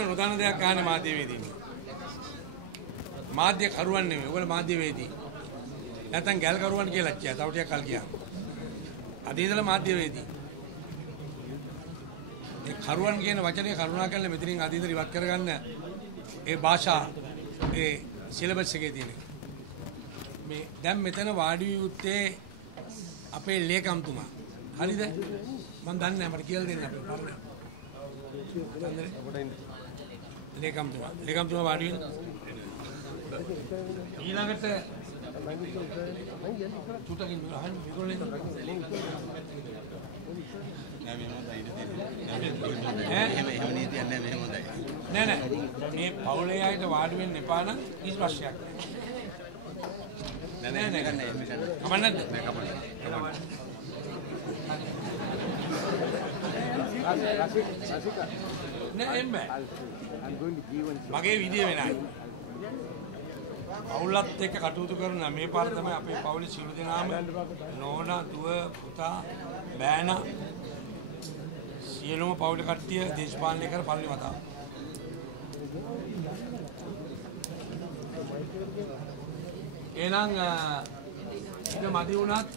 නොදන්න දෙයක් අහන්නේ මාධ්‍යවේදීන්. මාධ්‍ය කරුවන් නෙමෙයි. ඔයගොල්ලෝ මාධ්‍යවේදී. නැත්නම් ගැල් කරුවන් කියලා කියයි. තව ටිකක් කල් ගියා. අද ඉඳලා මාධ්‍යවේදී. ඒ කරුවන් කියන වචනේ කරුණා කරලා මෙතනින් අද ඉඳලා ඉවත් කරගන්න ඒ භාෂා ඒ සිලබස් එකේ තියෙන. මේ දැන් මෙතන වාඩි යුත්තේ අපේ ලේකම්තුමා. හරිද? මම දන්නේ නැහැ මට කියලා දෙන්න අපේ පරණ. ලේකම්තුමා වාඩි වෙන්න. ඊළඟට තුටකින් අහන්න මේගොල්ලෝ නෑ මේ පවුලේ අයට වාඩි වෙන්න එපා නම් කිසි ප්‍රශ්නයක් නෑ කමන්නද නෑ එම්බෑ මගේ විදිය වෙනයි පවුලත් එක්ක කටයුතු කරන මේ පාර තමයි අපේ පවුලේ සියලු දෙනාම නෝනා දුව පුතා බෑනා සියලුම පවුලේ කට්ටිය දේශපාලනය කර පළවෙනි වතාව. එහෙනම් ඉත මදි වුණත්